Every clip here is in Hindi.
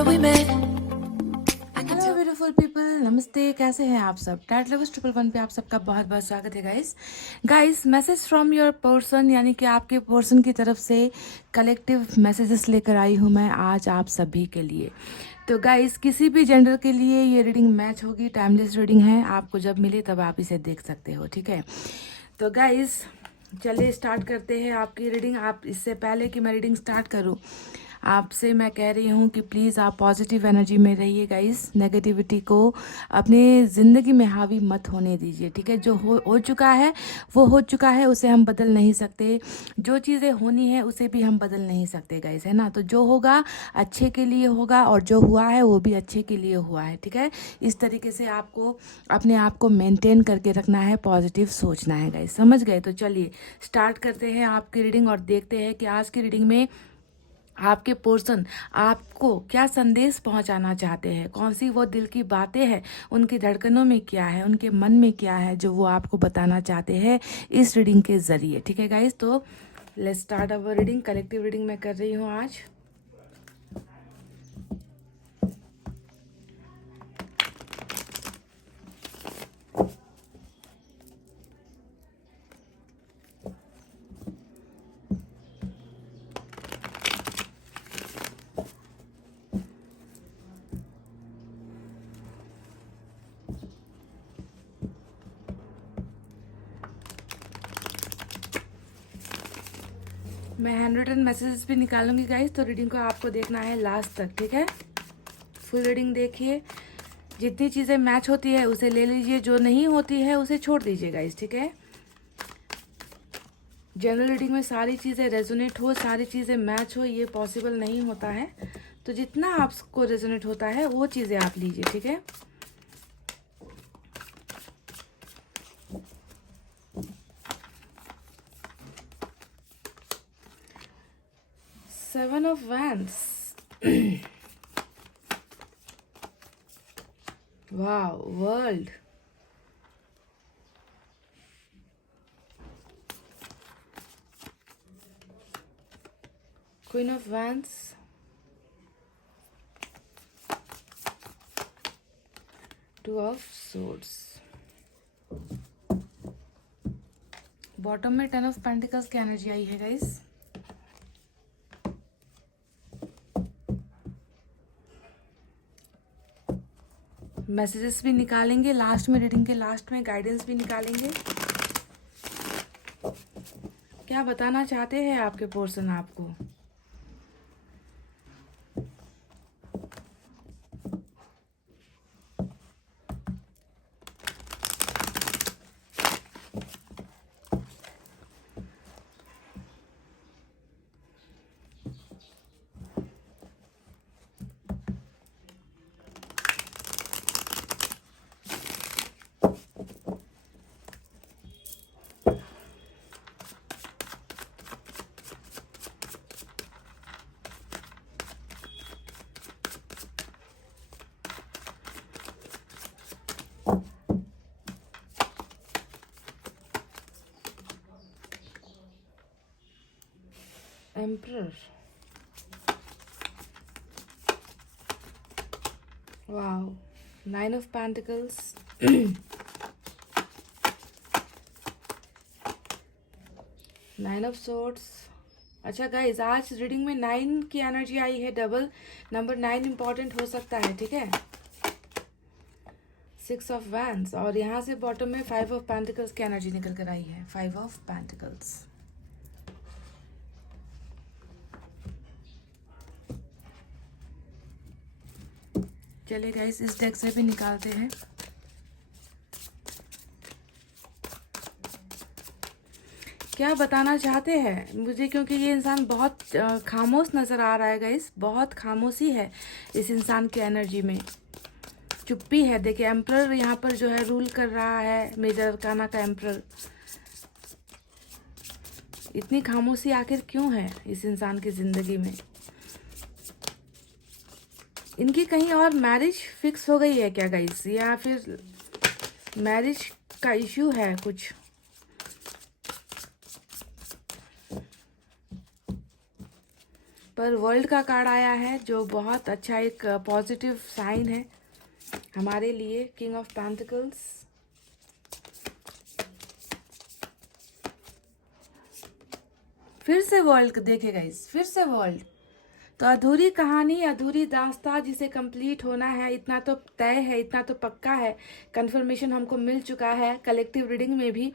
where we met. Hello beautiful people, नमस्ते। कैसे हैं आप सब? टैट लवर्स 111 पे आप सबका बहुत बहुत स्वागत है guys. Message from your person, यानी कि आपके पर्सन की तरफ से कलेक्टिव मैसेजेस लेकर आई हूँ मैं आज आप सभी के लिए। तो गाइस, किसी भी जेंडर के लिए ये रीडिंग मैच होगी। टाइमलेस रीडिंग है, आपको जब मिले तब आप इसे देख सकते हो, ठीक है? तो गाइस, चलिए स्टार्ट करते हैं आपकी रीडिंग। आप इससे पहले कि मैं रीडिंग स्टार्ट करूं, आपसे मैं कह रही हूं कि प्लीज़ आप पॉजिटिव एनर्जी में रहिए गाइस। नेगेटिविटी को अपने ज़िंदगी में हावी मत होने दीजिए, ठीक है? जो हो चुका है वो हो चुका है, उसे हम बदल नहीं सकते। जो चीज़ें होनी है उसे भी हम बदल नहीं सकते गाइस, है ना? तो जो होगा अच्छे के लिए होगा, और जो हुआ है वो भी अच्छे के लिए हुआ है, ठीक है? इस तरीके से आपको अपने आप को मेंटेन करके रखना है, पॉजिटिव सोचना है गाइस। समझ गए? तो चलिए स्टार्ट करते हैं आपकी रीडिंग और देखते हैं कि आज की रीडिंग में आपके पर्सन आपको क्या संदेश पहुंचाना चाहते हैं। कौन सी वो दिल की बातें हैं, उनकी धड़कनों में क्या है, उनके मन में क्या है जो वो आपको बताना चाहते हैं इस रीडिंग के जरिए, ठीक है गाइस? तो let's start our reading. Collective reading मैं कर रही हूँ आज। मैं 100 मैसेजेस भी निकालूंगी गाइस, तो रीडिंग को आपको देखना है लास्ट तक, ठीक है? फुल रीडिंग देखिए। जितनी चीज़ें मैच होती है उसे ले लीजिए, जो नहीं होती है उसे छोड़ दीजिए गाइस, ठीक है? जनरल रीडिंग में सारी चीज़ें रेजोनेट हो, सारी चीज़ें मैच हो, ये पॉसिबल नहीं होता है। तो जितना आपको रेजोनेट होता है वो चीज़ें आप लीजिए, ठीक है? Seven of wands. Wow, world. Queen of wands. Two of swords. Bottom में 10 ऑफ पेंटिकल्स की एनर्जी आई है गाइस। मैसेजेस भी निकालेंगे लास्ट में, रीडिंग के लास्ट में गाइडेंस भी निकालेंगे। क्या बताना चाहते हैं आपके पर्सन आपको? Emperor. Wow, 9 of pentacles. 9 of swords. अच्छा गाइज, आज रीडिंग में 9 की एनर्जी आई है। डबल नंबर 9 इंपॉर्टेंट हो सकता है, ठीक है? 6 ऑफ वैंड्स, और यहाँ से बॉटम में 5 ऑफ पेंटिकल्स की एनर्जी निकल कर आई है। 5 ऑफ पेंटिकल्स। चलिए गाइस, इस डेक से भी निकालते हैं। क्या बताना चाहते हैं मुझे, क्योंकि ये इंसान बहुत खामोश नज़र आ रहा है गाइस। बहुत खामोशी है इस इंसान की एनर्जी में, चुप्पी है। देखिए, एम्परर यहाँ पर जो है रूल कर रहा है, मेजर अरकाना का एम्परर। इतनी खामोशी आखिर क्यों है इस इंसान की ज़िंदगी में? इनकी कहीं और मैरिज फिक्स हो गई है क्या गाइस, या फिर मैरिज का इश्यू है कुछ? पर वर्ल्ड का कार्ड आया है जो बहुत अच्छा एक पॉजिटिव साइन है हमारे लिए। किंग ऑफ पेंटिकल्स, फिर से वर्ल्ड देखे गाइस, फिर से वर्ल्ड। तो अधूरी कहानी, अधूरी दास्तां जिसे कंप्लीट होना है, इतना तो तय है, इतना तो पक्का है, कंफर्मेशन हमको मिल चुका है कलेक्टिव रीडिंग में भी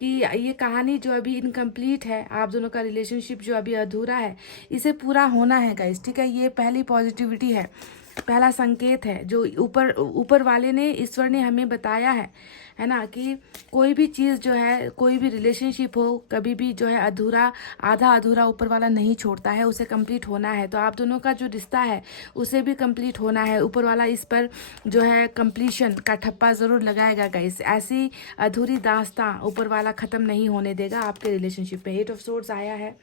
कि ये कहानी जो अभी इनकम्प्लीट है, आप दोनों का रिलेशनशिप जो अभी अधूरा है, इसे पूरा होना है गाइस, ठीक है। ये पहली पॉजिटिविटी है, पहला संकेत है जो ऊपर वाले ने, ईश्वर ने हमें बताया है ना, कि कोई भी चीज़ जो है, कोई भी रिलेशनशिप हो, कभी भी जो है अधूरा, आधा अधूरा ऊपर वाला नहीं छोड़ता है, उसे कंप्लीट होना है। तो आप दोनों का जो रिश्ता है उसे भी कंप्लीट होना है। ऊपर वाला इस पर जो है कंप्लीशन का ठप्पा ज़रूर लगाएगा गाइस। ऐसी अधूरी दास्तां ऊपर वाला ख़त्म नहीं होने देगा आपके रिलेशनशिप में। 8 ऑफ सोर्ड्स आया है,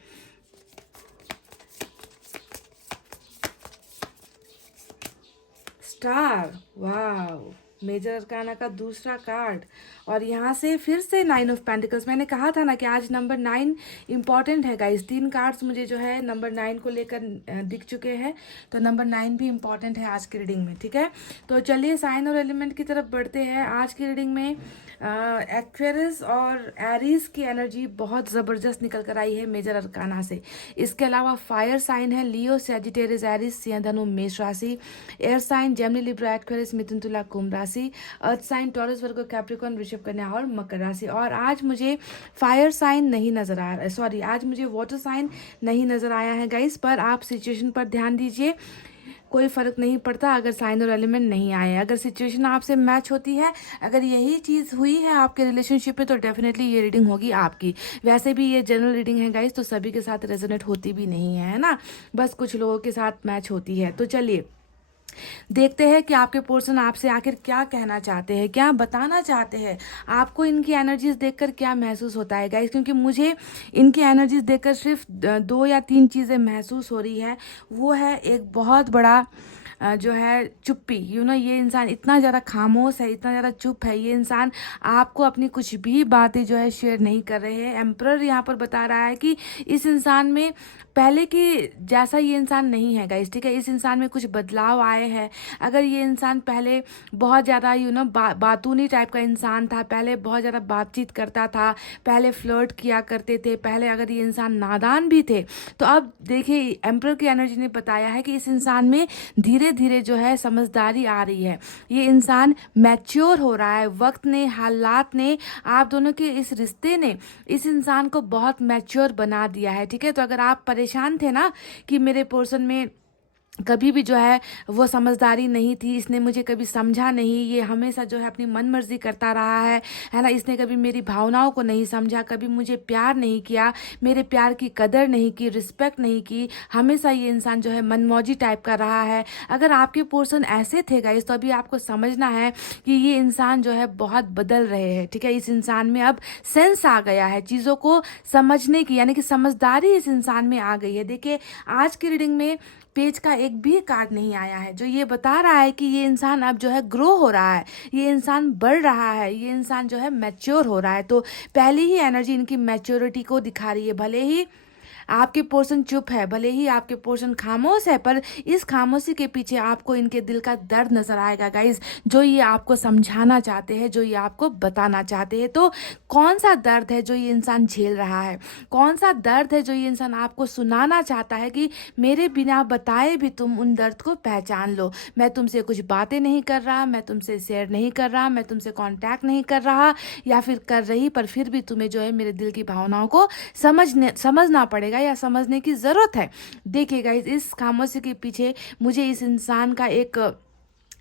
स्टार, वाव, मेजर अरकाना का दूसरा कार्ड, और यहाँ से फिर से 9 ऑफ पेंटिकल्स। मैंने कहा था ना कि आज नंबर 9 इम्पॉर्टेंट है गाइस। 3 कार्ड्स मुझे जो है नंबर 9 को लेकर दिख चुके हैं, तो नंबर 9 भी इम्पॉर्टेंट है आज की रीडिंग में, ठीक है। तो चलिए साइन और एलिमेंट की तरफ बढ़ते हैं। आज की रीडिंग में एक्वेरियस और एरीज की एनर्जी बहुत ज़बरदस्त निकल कर आई है मेजर अरकाना से। इसके अलावा फायर साइन है लियो, सैजिटेरियस, एरीज, सिंह, धनु, मेष राशि। Air sign Gemini, Libra, Aquarius, मिथुन, तुला, कुंभ राशि। Earth sign Taurus, Virgo, Capricorn, वृषभ, कन्या और मकर राशि। और आज मुझे फायर साइन नहीं नजर आ रहा, सॉरी, आज मुझे वाटर साइन नहीं नजर आया है गाइस। पर आप सिचुएशन पर ध्यान दीजिए, कोई फ़र्क नहीं पड़ता अगर साइन और एलिमेंट नहीं आए। अगर सिचुएशन आपसे मैच होती है, अगर यही चीज़ हुई है आपके रिलेशनशिप में, तो डेफिनेटली ये रीडिंग होगी आपकी। वैसे भी ये जनरल रीडिंग है गाइस, तो सभी के साथ रेजोनेट होती भी नहीं है ना, बस कुछ लोगों के साथ मैच होती है। तो चलिए देखते हैं कि आपके पर्सन आपसे आखिर क्या कहना चाहते हैं, क्या बताना चाहते हैं, आपको इनकी एनर्जीज देखकर क्या महसूस होता है गाइस। क्योंकि मुझे इनकी एनर्जीज देखकर सिर्फ 2 या 3 चीज़ें महसूस हो रही है। वो है एक बहुत बड़ा जो है चुप्पी, ये इंसान इतना ज़्यादा खामोश है, इतना ज़्यादा चुप है, ये इंसान आपको अपनी कुछ भी बातें जो है शेयर नहीं कर रहे हैं। एम्परर यहाँ पर बता रहा है कि इस इंसान में पहले की जैसा ये इंसान नहीं है गाइस, ठीक है। इस इंसान में कुछ बदलाव आए हैं। अगर ये इंसान पहले बहुत ज़्यादा बातूनी टाइप का इंसान था, पहले बहुत ज़्यादा बातचीत करता था, पहले फ्लर्ट किया करते थे, पहले अगर ये इंसान नादान भी थे, तो अब देखिए एम्परर की एनर्जी ने बताया है कि इस इंसान में धीरे धीरे जो है समझदारी आ रही है। ये इंसान मैच्योर हो रहा है। वक्त ने, हालात ने, आप दोनों के इस रिश्ते ने इस इंसान को बहुत मैच्योर बना दिया है, ठीक है। तो अगर आप परेशान थे ना कि मेरे पर्सन में कभी भी जो है वो समझदारी नहीं थी, इसने मुझे कभी समझा नहीं, ये हमेशा जो है अपनी मन मर्जी करता रहा है ना, इसने कभी मेरी भावनाओं को नहीं समझा, कभी मुझे प्यार नहीं किया, मेरे प्यार की कदर नहीं की, रिस्पेक्ट नहीं की, हमेशा ये इंसान जो है मनमौजी टाइप का रहा है। अगर आपके पर्सन ऐसे थे गाइस, तो अभी आपको समझना है कि ये इंसान जो है बहुत बदल रहे हैं, ठीक है। इस इंसान में अब सेंस आ गया है चीज़ों को समझने की, यानी कि समझदारी इस इंसान में आ गई है। देखिए आज की रीडिंग में पेज का एक भी कार्ड नहीं आया है जो ये बता रहा है कि ये इंसान अब जो है ग्रो हो रहा है, ये इंसान बढ़ रहा है, ये इंसान जो है मैच्योर हो रहा है। तो पहली ही एनर्जी इनकी मैच्योरिटी को दिखा रही है। भले ही आपके पर्सन चुप है, भले ही आपके पर्सन खामोश है, पर इस खामोशी के पीछे आपको इनके दिल का दर्द नजर आएगा गाइज, जो ये आपको समझाना चाहते हैं, जो ये आपको बताना चाहते हैं। तो कौन सा दर्द है जो ये इंसान झेल रहा है, कौन सा दर्द है जो ये इंसान आपको सुनाना चाहता है कि मेरे बिना बताए भी तुम उन दर्द को पहचान लो। मैं तुमसे कुछ बातें नहीं कर रहा, मैं तुमसे शेयर नहीं कर रहा, मैं तुमसे कांटेक्ट नहीं कर रहा या फिर कर रही, पर फिर भी तुम्हें जो है मेरे दिल की भावनाओं को समझना पड़ेगा या समझने की जरूरत है। देखिएगा इस खामोशी के पीछे मुझे इस इंसान का एक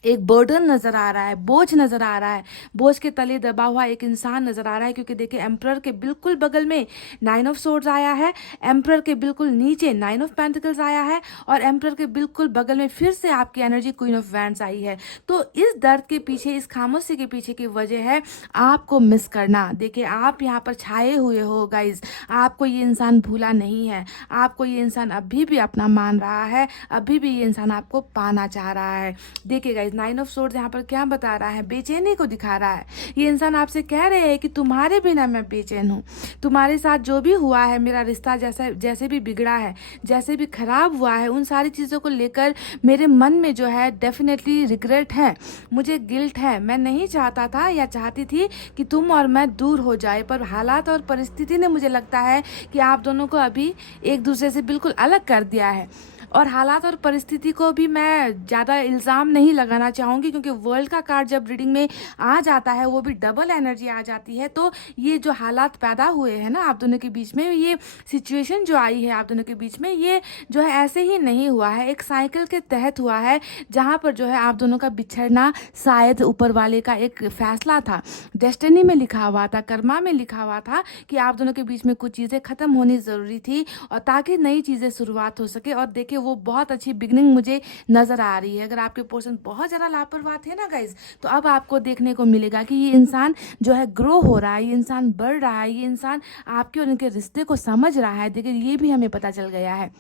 बर्डन नजर आ रहा है, बोझ नजर आ रहा है, बोझ के तले दबा हुआ एक इंसान नजर आ रहा है। क्योंकि देखिए एम्परर के बिल्कुल बगल में 9 ऑफ सोर्ड्स आया है, एम्परर के बिल्कुल नीचे 9 ऑफ पेंटिकल्स आया है, और एम्परर के बिल्कुल बगल में फिर से आपकी एनर्जी क्वीन ऑफ वैंड्स आई है। तो इस दर्द के पीछे, इस खामोशी के पीछे की वजह है आपको मिस करना। देखिए आप यहाँ पर छाए हुए हो गाइज, आपको ये इंसान भूला नहीं है, आपको ये इंसान अभी भी अपना मान रहा है, अभी भी ये इंसान आपको पाना चाह रहा है। देखिए गाइज नाइन ऑफ सोर्ड्स यहाँ पर क्या बता रहा है, बेचैनी को दिखा रहा है। ये इंसान आपसे कह रहे हैं कि तुम्हारे बिना मैं बेचैन हूँ, तुम्हारे साथ जो भी हुआ है, मेरा रिश्ता जैसे भी बिगड़ा है, जैसे भी खराब हुआ है, उन सारी चीज़ों को लेकर मेरे मन में जो है डेफिनेटली रिग्रेट है, मुझे गिल्ट है। मैं नहीं चाहता था या चाहती थी कि तुम और मैं दूर हो जाए, पर हालात और परिस्थिति ने मुझे लगता है कि आप दोनों को अभी एक दूसरे से बिल्कुल अलग कर दिया है। और हालात और परिस्थिति को भी मैं ज़्यादा इल्ज़ाम नहीं लगाना चाहूँगी, क्योंकि वर्ल्ड का कार्ड जब रीडिंग में आ जाता है वो भी डबल एनर्जी आ जाती है। तो ये जो हालात पैदा हुए हैं ना आप दोनों के बीच में, ये सिचुएशन जो आई है आप दोनों के बीच में, ये जो है ऐसे ही नहीं हुआ है, एक साइकिल के तहत हुआ है, जहाँ पर जो है आप दोनों का बिछड़ना शायद ऊपर वाले का एक फैसला था, डेस्टिनी में लिखा हुआ था, कर्मा में लिखा हुआ था कि आप दोनों के बीच में कुछ चीज़ें ख़त्म होनी ज़रूरी थी, और ताकि नई चीज़ें शुरुआत हो सके। और देखिए वो बहुत अच्छी बिगनिंग मुझे नज़र आ रही है। अगर आपके पर्सन बहुत ज़्यादा लापरवाह थे ना गाइज, तो अब आपको देखने को मिलेगा कि ये इंसान जो है ग्रो हो रहा है, ये इंसान बढ़ रहा है, ये इंसान आपके और उनके रिश्ते को समझ रहा है। देखिए ये भी हमें पता चल गया है।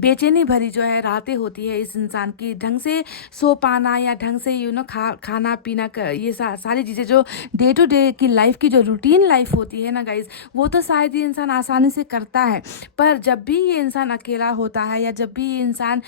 बेचैनी भरी जो है रातें होती है इस इंसान की, ढंग से सो पाना या ढंग से खाना पीना ये सारी चीज़ें जो डे टू डे की लाइफ की जो रूटीन लाइफ होती है ना गाइज, वो तो शायद ये इंसान आसानी से करता है। पर जब भी ये इंसान अकेला होता है या जब भी ये इंसान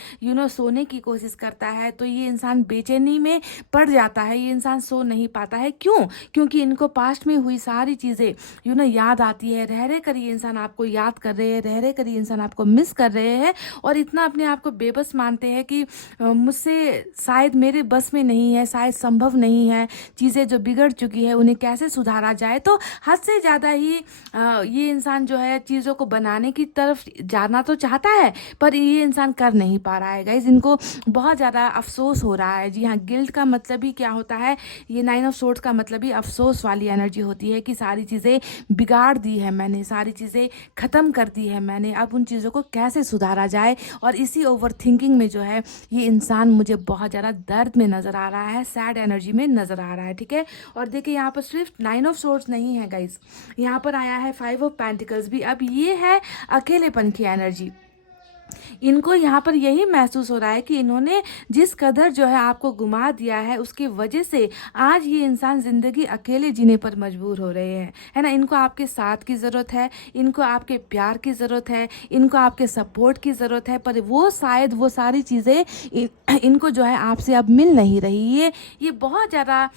सोने की कोशिश करता है, तो ये इंसान बेचैनी में पड़ जाता है, ये इंसान सो नहीं पाता है। क्यों? क्योंकि इनको पास्ट में हुई सारी चीज़ें याद आती है। रह रह कर ये इंसान आपको याद कर रहे हैं, रह रह कर ये इंसान आपको मिस कर रहे हैं, और इतना अपने आप को बेबस मानते हैं कि मुझसे शायद मेरे बस में नहीं है, शायद संभव नहीं है, चीज़ें जो बिगड़ चुकी है उन्हें कैसे सुधारा जाए। तो हद से ज़्यादा ही ये इंसान जो है चीज़ों को बनाने की तरफ जाना तो चाहता है, पर ये इंसान कर नहीं पा रहा है गाइज। इनको बहुत ज़्यादा अफसोस हो रहा है। जी हाँ, गिल्ट का मतलब ही क्या होता है, ये नाइन ऑफ सोर्ड्स का मतलब ही अफसोस वाली एनर्जी होती है कि सारी चीज़ें बिगाड़ दी है मैंने, सारी चीज़ें ख़त्म कर दी है मैंने, अब उन चीज़ों को कैसे सुधारा जाए। और इसी ओवर थिंकिंग में जो है ये इंसान मुझे बहुत ज़्यादा दर्द में नज़र आ रहा है, सैड एनर्जी में नज़र आ रहा है। ठीक है, और देखिए यहाँ पर सिर्फ नाइन ऑफ सोर्ड्स नहीं है गाइज, यहाँ पर आया है फाइव ऑफ पेंटिकल्स भी। अब ये है अकेलेपन की एनर्जी। इनको यहाँ पर यही महसूस हो रहा है कि इन्होंने जिस कदर जो है आपको गुमा दिया है, उसकी वजह से आज ये इंसान ज़िंदगी अकेले जीने पर मजबूर हो रहे हैं, है ना। इनको आपके साथ की ज़रूरत है, इनको आपके प्यार की ज़रूरत है, इनको आपके सपोर्ट की ज़रूरत है, पर वो शायद वो सारी चीज़ें इनको जो है आपसे अब मिल नहीं रही। ये बहुत ज़्यादा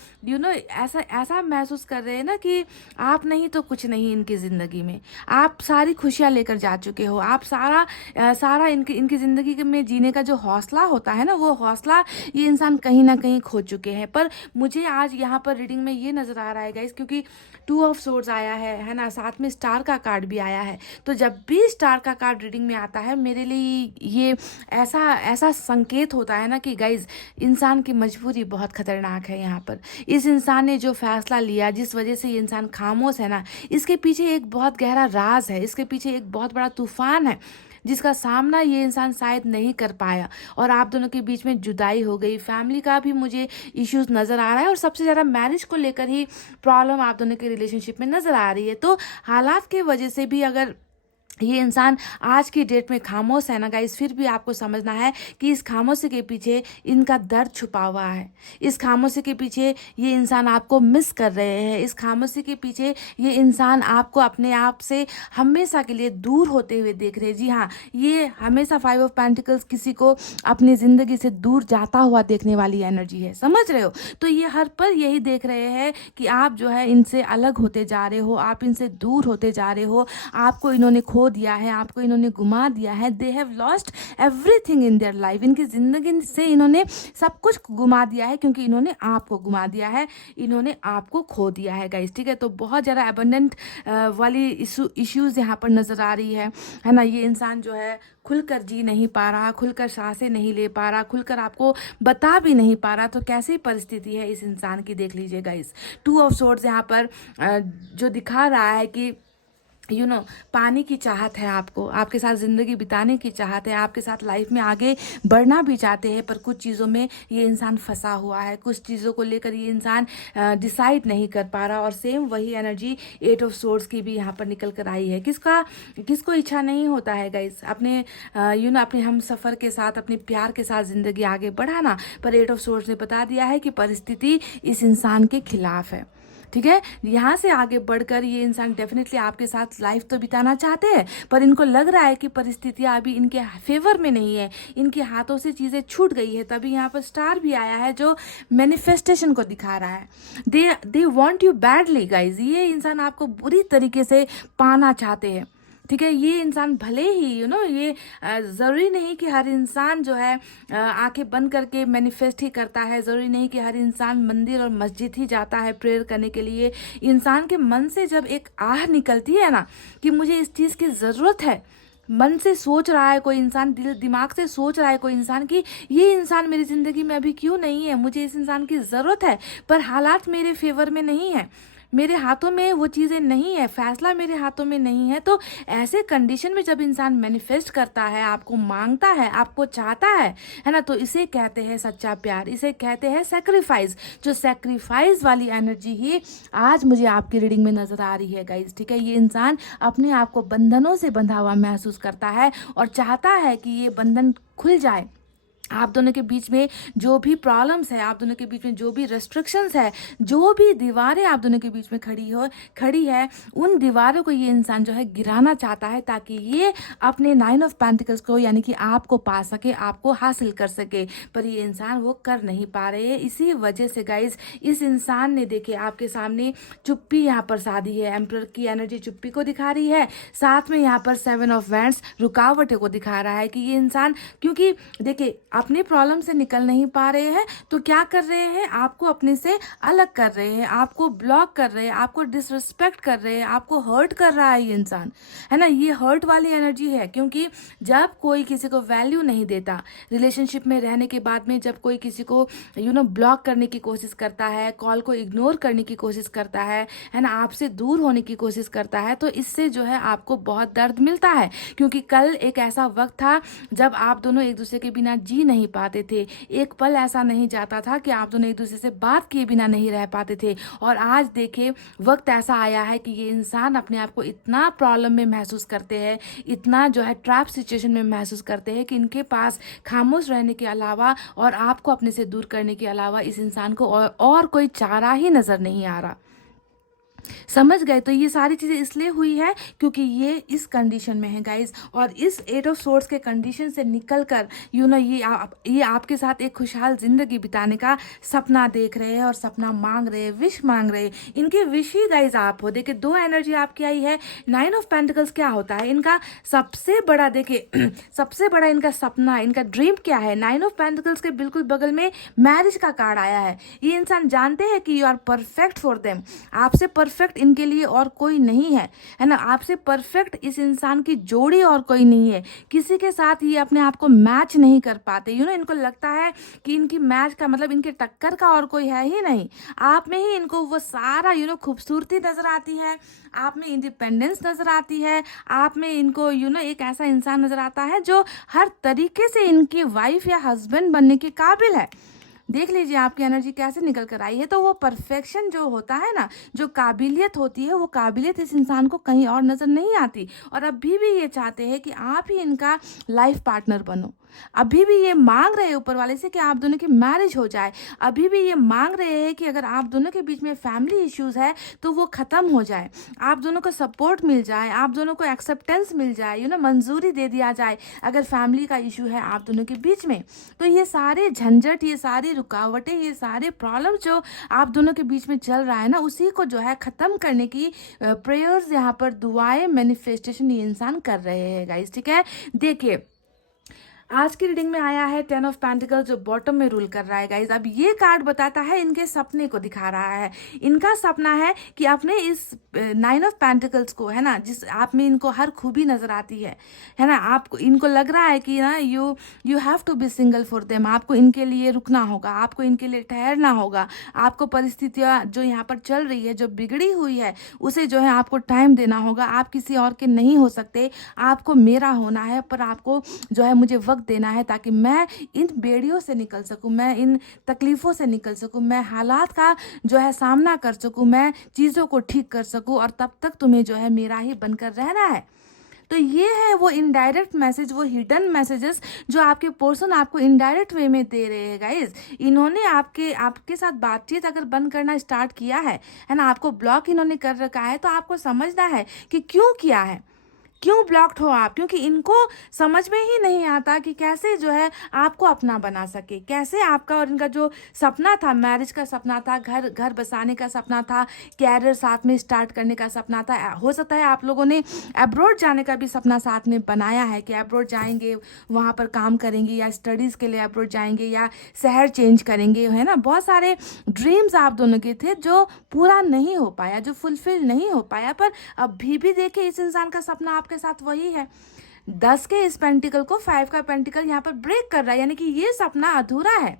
ऐसा महसूस कर रहे हैं ना कि आप नहीं तो कुछ नहीं इनकी ज़िंदगी में, आप सारी खुशियाँ लेकर जा चुके हो, आप सारा इनकी ज़िंदगी में जीने का जो हौसला होता है ना, वो हौसला ये इंसान कहीं ना कहीं खो चुके हैं। पर मुझे आज यहाँ पर रीडिंग में ये नज़र आ रहा है गाइस, क्योंकि टू ऑफ सोर्ड्स आया है ना, साथ में स्टार का कार्ड भी आया है। तो जब भी स्टार का कार्ड रीडिंग में आता है, मेरे लिए ये ऐसा संकेत होता है ना कि गाइज इंसान की मजबूरी बहुत खतरनाक है। यहाँ पर इस इंसान ने जो फैसला लिया, जिस वजह से ये इंसान खामोश है ना, इसके पीछे एक बहुत गहरा राज है, इसके पीछे एक बहुत बड़ा तूफान है जिसका सामना ये इंसान शायद नहीं कर पाया। और आप दोनों के बीच में जुदाई हो गई, फैमिली का भी मुझे इश्यूज नज़र आ रहा है, और सबसे ज़्यादा मैरिज को लेकर ही प्रॉब्लम आप दोनों के रिलेशनशिप में नज़र आ रही है। तो हालात के वजह से भी अगर ये इंसान आज की डेट में खामोश है ना गाइस, फिर भी आपको समझना है कि इस खामोशी के पीछे इनका दर्द छुपा हुआ है। इस खामोशी के पीछे ये इंसान आपको मिस कर रहे हैं, इस खामोशी के पीछे ये इंसान आपको अपने आप से हमेशा के लिए दूर होते हुए देख रहे हैं। जी हाँ, ये हमेशा फाइव ऑफ पेंटिकल्स किसी को अपनी ज़िंदगी से दूर जाता हुआ देखने वाली एनर्जी है, समझ रहे हो। तो ये हर पल यही देख रहे हैं कि आप जो है इनसे अलग होते जा रहे हो, आप इनसे दूर होते जा रहे हो, आपको इन्होंने खो दिया है, आपको इन्होंने घुमा दिया है। They have lost everything in their life. इनकी ज़िंदगी से इन्होंने सब कुछ घुमा दिया है, क्योंकि इन्होंने आपको घुमा दिया है, इन्होंने आपको खो दिया है गाइस। ठीक है, तो बहुत ज़्यादा एबंडेंट वाली इश्यूज़ यहाँ पर नज़र आ रही है ना। ये इंसान जो है खुलकर जी नहीं पा रहा, खुलकर सांसें नहीं ले पा रहा, खुलकर आपको बता भी नहीं पा रहा। तो कैसी परिस्थिति है इस इंसान की, देख लीजिए गाइस। टू ऑफ सोर्ड्स यहाँ पर जो दिखा रहा है कि पाने की चाहत है, आपको आपके साथ ज़िंदगी बिताने की चाहत है, आपके साथ लाइफ में आगे बढ़ना भी चाहते हैं, पर कुछ चीज़ों में ये इंसान फंसा हुआ है, कुछ चीज़ों को लेकर ये इंसान डिसाइड नहीं कर पा रहा। और सेम वही एनर्जी 8 ऑफ सोर्ड्स की भी यहाँ पर निकल कर आई है। किसको इच्छा नहीं होता है गाइस अपने अपने हम सफ़र के साथ, अपने प्यार के साथ ज़िंदगी आगे बढ़ाना, पर 8 ऑफ सोर्ड्स ने बता दिया है कि परिस्थिति इस इंसान के खिलाफ है। ठीक है, यहाँ से आगे बढ़कर ये इंसान डेफिनेटली आपके साथ लाइफ तो बिताना चाहते हैं, पर इनको लग रहा है कि परिस्थितियाँ अभी इनके फेवर में नहीं है, इनके हाथों से चीज़ें छूट गई है। तभी यहाँ पर स्टार भी आया है जो मैनिफेस्टेशन को दिखा रहा है। They want you badly guys, ये इंसान आपको बुरी तरीके से पाना चाहते हैं। ठीक है, ये इंसान भले ही ये ज़रूरी नहीं कि हर इंसान जो है आंखें बंद करके मैनिफेस्ट ही करता है, ज़रूरी नहीं कि हर इंसान मंदिर और मस्जिद ही जाता है प्रेयर करने के लिए। इंसान के मन से जब एक आह निकलती है ना कि मुझे इस चीज़ की ज़रूरत है, मन से सोच रहा है कोई इंसान, दिल दिमाग से सोच रहा है कोई इंसान कि ये इंसान मेरी ज़िंदगी में अभी क्यों नहीं है, मुझे इस इंसान की ज़रूरत है, पर हालात मेरे फेवर में नहीं है, मेरे हाथों में वो चीज़ें नहीं है, फैसला मेरे हाथों में नहीं है। तो ऐसे कंडीशन में जब इंसान मैनिफेस्ट करता है, आपको मांगता है, आपको चाहता है ना, तो इसे कहते हैं सच्चा प्यार, इसे कहते हैं सेक्रीफाइस। जो सेक्रीफाइस वाली एनर्जी ही आज मुझे आपकी रीडिंग में नज़र आ रही है गाइज। ठीक है, ये इंसान अपने आप को बंधनों से बंधा हुआ महसूस करता है और चाहता है कि ये बंधन खुल जाए। आप दोनों के बीच में जो भी प्रॉब्लम्स है, आप दोनों के बीच में जो भी रेस्ट्रिक्शंस है, जो भी दीवारें आप दोनों के बीच में खड़ी है, उन दीवारों को ये इंसान जो है गिराना चाहता है, ताकि ये अपने 9 ऑफ पेंटिकल्स को यानी कि आपको पा सके, आपको हासिल कर सके। पर ये इंसान वो कर नहीं पा रहे हैं। इसी वजह से गाइज इस इंसान ने देखे आपके सामने चुप्पी यहाँ पर साधी है। एम्परर की एनर्जी चुप्पी को दिखा रही है, साथ में यहाँ पर 7 ऑफ वैंड्स रुकावटें को दिखा रहा है कि ये इंसान, क्योंकि देखिए अपने प्रॉब्लम से निकल नहीं पा रहे हैं, तो क्या कर रहे हैं, आपको अपने से अलग कर रहे हैं, आपको ब्लॉक कर रहे हैं, आपको डिसरिस्पेक्ट कर रहे हैं, आपको हर्ट कर रहा है ये इंसान, है ना। ये हर्ट वाली एनर्जी है, क्योंकि जब कोई किसी को वैल्यू नहीं देता, रिलेशनशिप में रहने के बाद में जब कोई किसी को ब्लॉक करने की कोशिश करता है, कॉल को इग्नोर करने की कोशिश करता है ना, आपसे दूर होने की कोशिश करता है, तो इससे जो है आपको बहुत दर्द मिलता है। क्योंकि कल एक ऐसा वक्त था जब आप दोनों एक दूसरे के बिना जी नहीं पाते थे, एक पल ऐसा नहीं जाता था कि आप दोनों एक दूसरे से बात किए बिना नहीं रह पाते थे। और आज देखिए वक्त ऐसा आया है कि ये इंसान अपने आप को इतना प्रॉब्लम में महसूस करते हैं, इतना जो है ट्रैप सिचुएशन में महसूस करते हैं कि इनके पास खामोश रहने के अलावा और आपको अपने से दूर करने के अलावा इस इंसान को और कोई चारा ही नज़र नहीं आ रहा। समझ गए। तो ये सारी चीज़ें इसलिए हुई है क्योंकि ये इस कंडीशन में है गाइज, और इस 8 ऑफ सोर्ड्स के कंडीशन से निकल कर ये आपके साथ एक खुशहाल जिंदगी बिताने का सपना देख रहे हैं और सपना मांग रहे हैं, विश मांग रहे हैं। इनके विश ही गाइज आप हो। देखिए 2 एनर्जी आपकी आई है। 9 ऑफ पेंटिकल्स क्या होता है इनका सबसे बड़ा, देखिए सबसे बड़ा इनका सपना, इनका ड्रीम क्या है। 9 ऑफ पेंटिकल्स के बिल्कुल बगल में मैरिज का कार्ड आया है। ये इंसान जानते हैं कि you are perfect for them, आपसे परफेक्ट इनके लिए और कोई नहीं है ना। आपसे परफेक्ट इस इंसान की जोड़ी और कोई नहीं है। किसी के साथ ये अपने आप को मैच नहीं कर पाते। इनको लगता है कि इनकी मैच का मतलब इनके टक्कर का और कोई है ही नहीं। आप में ही इनको वो सारा खूबसूरती नजर आती है, आप में इंडिपेंडेंस नजर आती है, आप में इनको एक ऐसा इंसान नजर आता है जो हर तरीके से इनकी वाइफ या हस्बैंड बनने के काबिल है। देख लीजिए आपकी एनर्जी कैसे निकल कर आई है। तो वो परफेक्शन जो होता है ना, जो काबिलियत होती है, वो काबिलियत इस इंसान को कहीं और नज़र नहीं आती। और अभी भी ये चाहते हैं कि आप ही इनका लाइफ पार्टनर बनो। अभी भी ये मांग रहे हैं ऊपर वाले से कि आप दोनों की मैरिज हो जाए। अभी भी ये मांग रहे हैं कि अगर आप दोनों के बीच में फैमिली इश्यूज है तो वो ख़त्म हो जाए, आप दोनों को सपोर्ट मिल जाए, आप दोनों को एक्सेप्टेंस मिल जाए, मंजूरी दे दिया जाए अगर फैमिली का इशू है आप दोनों के बीच में। तो ये सारे झंझट, ये सारी रुकावटें, ये सारे प्रॉब्लम जो आप दोनों के बीच में चल रहा है ना, उसी को जो है ख़त्म करने की प्रेयर्स, यहाँ पर दुआएं, मैनिफेस्टेशन ये इंसान कर रहे हैं गाइस। ठीक है, देखिए आज की रीडिंग में आया है 10 ऑफ पेंटिकल्स जो बॉटम में रूल कर रहा है गाइज। अब ये कार्ड बताता है इनके सपने को दिखा रहा है। इनका सपना है कि अपने इस 9 ऑफ पेंटिकल्स को, है ना, जिस आप में इनको हर खूबी नजर आती है ना, आपको इनको लग रहा है कि ना you have to be single for them. आपको इनके लिए रुकना होगा, आपको इनके लिए ठहरना होगा, आपको परिस्थितियाँ जो यहाँ पर चल रही है, जो बिगड़ी हुई है, उसे जो है आपको टाइम देना होगा। आप किसी और के नहीं हो सकते, आपको मेरा होना है, पर आपको जो है मुझे वक्त देना है ताकि मैं इन बेड़ियों से निकल सकूं, मैं इन तकलीफ़ों से निकल सकूं, मैं हालात का जो है सामना कर सकूं, मैं चीज़ों को ठीक कर सकूं, और तब तक तुम्हें जो है मेरा ही बनकर रहना है। तो ये है वो इनडायरेक्ट मैसेज, वो हिडन मैसेजेस जो आपके पर्सन आपको इनडायरेक्ट वे में दे रहे हैं गाइज। इन्होंने आपके साथ बातचीत अगर बंद करना स्टार्ट किया है ना, आपको ब्लॉक इन्होंने कर रखा है, तो आपको समझना है कि क्यों किया है, क्यों ब्लॉक्ड हो आप। क्योंकि इनको समझ में ही नहीं आता कि कैसे जो है आपको अपना बना सके, कैसे आपका और इनका जो सपना था, मैरिज का सपना था, घर बसाने का सपना था, कैरियर साथ में स्टार्ट करने का सपना था। हो सकता है आप लोगों ने अब्रॉड जाने का भी सपना साथ में बनाया है कि अब्रॉड जाएंगे, वहाँ पर काम करेंगे, या स्टडीज़ के लिए अब्रॉड जाएंगे, या शहर चेंज करेंगे, है ना। बहुत सारे ड्रीम्स आप दोनों के थे जो पूरा नहीं हो पाया, जो फुलफिल नहीं हो पाया। पर अभी भी देखिए इस इंसान का सपना आपके साथ वही है। 10 के इस पेंटिकल को 5 का पेंटिकल यहाँ पर ब्रेक कर रहा है, यानी कि ये सपना अधूरा है।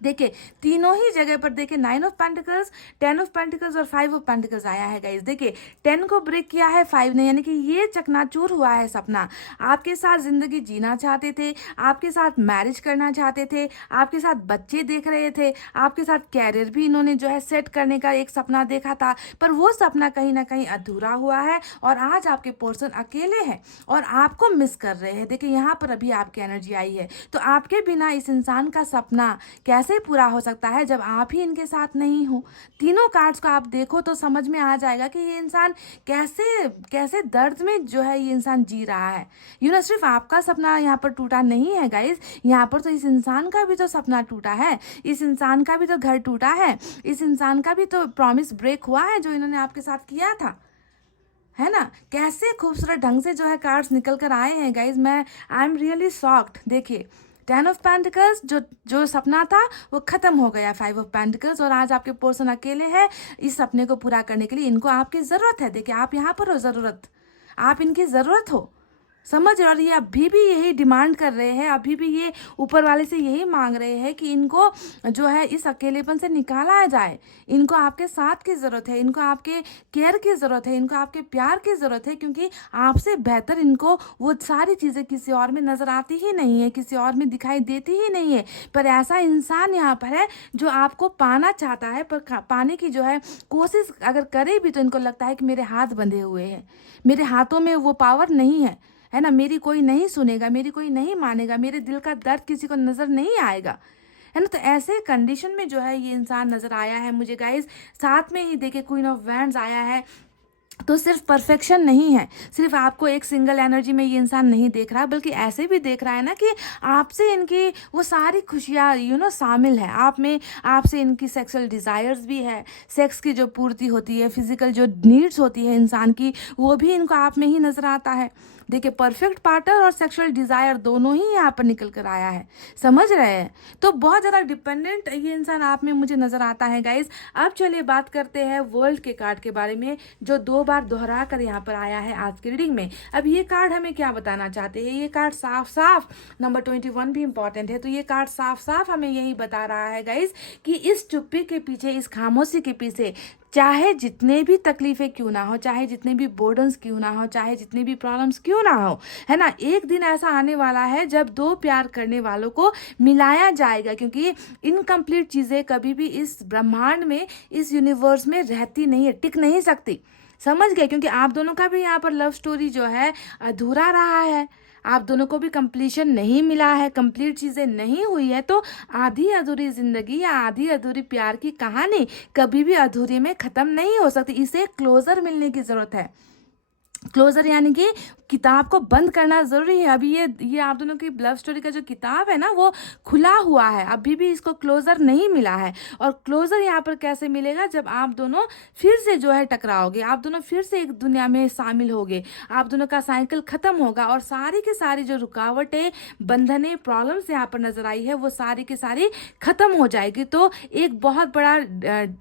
देखिए तीनों ही जगह पर देखिए 9 ऑफ पेंटिकल्स, 10 ऑफ पेंटिकल्स और 5 ऑफ पेंटिकल्स आया है गाइस। देखिए 10 को ब्रेक किया है 5 ने, यानी कि ये चकनाचूर हुआ है सपना। आपके साथ जिंदगी जीना चाहते थे, आपके साथ मैरिज करना चाहते थे, आपके साथ बच्चे देख रहे थे, आपके साथ कैरियर भी इन्होंने जो है सेट करने का एक सपना देखा था, पर वो सपना कहीं ना कहीं अधूरा हुआ है। और आज आपके पर्सन अकेले हैं और आपको मिस कर रहे हैं। देखिए यहाँ पर अभी आपकी एनर्जी आई है, तो आपके बिना इस इंसान का सपना कैसे पूरा हो सकता है जब आप ही इनके साथ नहीं हो। तीनों कार्ड्स को आप देखो तो समझ में आ जाएगा कि ये इंसान कैसे कैसे दर्द में जो है ये इंसान जी रहा है। सिर्फ आपका सपना यहाँ पर टूटा नहीं है गाइज, यहाँ पर तो इस इंसान का भी तो सपना टूटा है, इस इंसान का भी तो घर टूटा है, इस इंसान का भी तो प्रॉमिस ब्रेक हुआ है जो इन्होंने आपके साथ किया था, है ना। कैसे खूबसूरत ढंग से जो है कार्ड्स निकल कर आए हैं गाइज, मैं आई एम रियली शॉक्ड। देखिए 10 ऑफ पेंटिकल्स जो सपना था वो खत्म हो गया 5 ऑफ पेंटिकल्स, और आज आपके पर्सन अकेले हैं इस सपने को पूरा करने के लिए। इनको आपकी ज़रूरत है। देखिए आप यहाँ पर हो, ज़रूरत, आप इनकी ज़रूरत हो, समझ। और ये अभी भी यही डिमांड कर रहे हैं, अभी भी ये ऊपर वाले से यही मांग रहे हैं कि इनको जो है इस अकेलेपन से निकाला जाए। इनको आपके साथ की ज़रूरत है, इनको आपके केयर की ज़रूरत है, इनको आपके प्यार की ज़रूरत है, क्योंकि आपसे बेहतर इनको वो सारी चीज़ें किसी और में नज़र आती ही नहीं है, किसी और में दिखाई देती ही नहीं है। पर ऐसा इंसान यहाँ पर है जो आपको पाना चाहता है, पर पाने की जो है कोशिश अगर करे भी तो इनको लगता है कि मेरे हाथ बंधे हुए हैं, मेरे हाथों में वो पावर नहीं है ना, मेरी कोई नहीं सुनेगा, मेरी कोई नहीं मानेगा, मेरे दिल का दर्द किसी को नज़र नहीं आएगा, है ना। तो ऐसे कंडीशन में जो है ये इंसान नज़र आया है मुझे गाइज। साथ में ही देखिए क्वीन ऑफ वैंड्स आया है, तो सिर्फ परफेक्शन नहीं है, सिर्फ आपको एक सिंगल एनर्जी में ये इंसान नहीं देख रहा, बल्कि ऐसे भी देख रहा है ना कि आपसे इनकी वो सारी खुशियाँ शामिल है आप में। आपसे इनकी सेक्सुअल डिज़ायर्स भी है, सेक्स की जो पूर्ति होती है, फिजिकल जो नीड्स होती है इंसान की, वो भी इनको आप में ही नज़र आता है। देखिए परफेक्ट पार्टनर और सेक्सुअल डिज़ायर दोनों ही यहाँ पर निकल कर आया है, समझ रहे हैं। तो बहुत ज़्यादा डिपेंडेंट ये इंसान आप में मुझे नज़र आता है गाइज। अब चलिए बात करते हैं वर्ल्ड के कार्ड के बारे में, जो 2 बार दोहरा कर यहाँ पर आया है आज की रीडिंग में। अब ये कार्ड हमें क्या बताना चाहते हैं, ये कार्ड साफ साफ नंबर 21 भी इंपॉर्टेंट है, तो ये कार्ड साफ साफ हमें यही बता रहा है गाइज कि इस चुप्पी के पीछे, इस खामोशी के पीछे, चाहे जितने भी तकलीफें क्यों ना हो, चाहे जितने भी बर्डन्स क्यों ना हो, चाहे जितने भी प्रॉब्लम्स क्यों ना हो, है ना, एक दिन ऐसा आने वाला है जब 2 प्यार करने वालों को मिलाया जाएगा। क्योंकि इनकम्प्लीट चीज़ें कभी भी इस ब्रह्मांड में, इस यूनिवर्स में रहती नहीं है, टिक नहीं सकती, समझ गए। क्योंकि आप दोनों का भी यहाँ पर लव स्टोरी जो है अधूरा रहा है, आप दोनों को भी कंप्लीशन नहीं मिला है, कंप्लीट चीज़ें नहीं हुई है, तो आधी अधूरी ज़िंदगी या आधी अधूरी प्यार की कहानी कभी भी अधूरी में ख़त्म नहीं हो सकती, इसे क्लोजर मिलने की ज़रूरत है। क्लोजर यानी कि किताब को बंद करना जरूरी है। अभी ये आप दोनों की लव स्टोरी का जो किताब है ना वो खुला हुआ है, अभी भी इसको क्लोजर नहीं मिला है। और क्लोजर यहाँ पर कैसे मिलेगा, जब आप दोनों फिर से जो है टकराओगे, आप दोनों फिर से एक दुनिया में शामिल होगे, आप दोनों का साइकिल खत्म होगा और सारी की सारी जो रुकावटें, बंधनें, प्रॉब्लम्स यहाँ पर नजर आई है वो सारी की सारी खत्म हो जाएगी। तो एक बहुत बड़ा